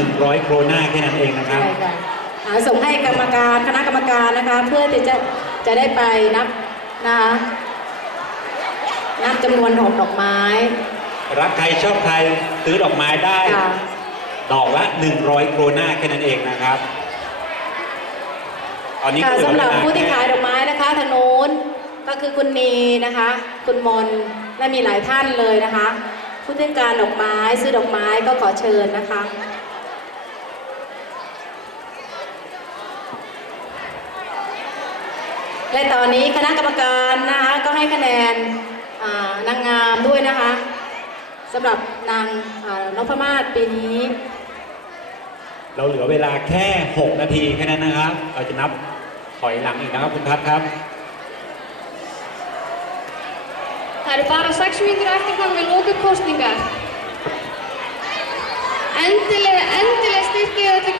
100 โครนาแค่นั้นเองนะครับ ใช่ค่ะอ่าส่งให้กรรมการคณะกรรมการนะคะเพื่อที่จะจะได้ไปนับนะคะนับจำนวนดอกดอกไม้ รักใครชอบใครซื้อดอกไม้ได้ ค่ะ ดอกละ 100 โครนาแค่นั้นเองนะครับ ตอนนี้ค่ะก็เลือสำหรับเวลผู้ที่แค่ขายดอกไม้นะคะทางโน้นก็คือคุณนีนะคะ คุณมนและมีหลายท่านเลยนะคะ ผู้ต้องการดอกไม้ซื้อดอกไม้ก็ขอเชิญนะคะ และตอนนี้คณะกรรมการนะคะก็ให้คะแนนอ่านางงามด้วยนะคะสำหรับนางอ่านพมาศปีนี้ เราเหลือเวลาแค่ 6 นาทีแค่นั้นนะครับ เราจะนับถอยหลังอีกนะครับคุณทัศน์ครับ Það eru bara sex mínútur eftir gangi lóku kostningar. Endilega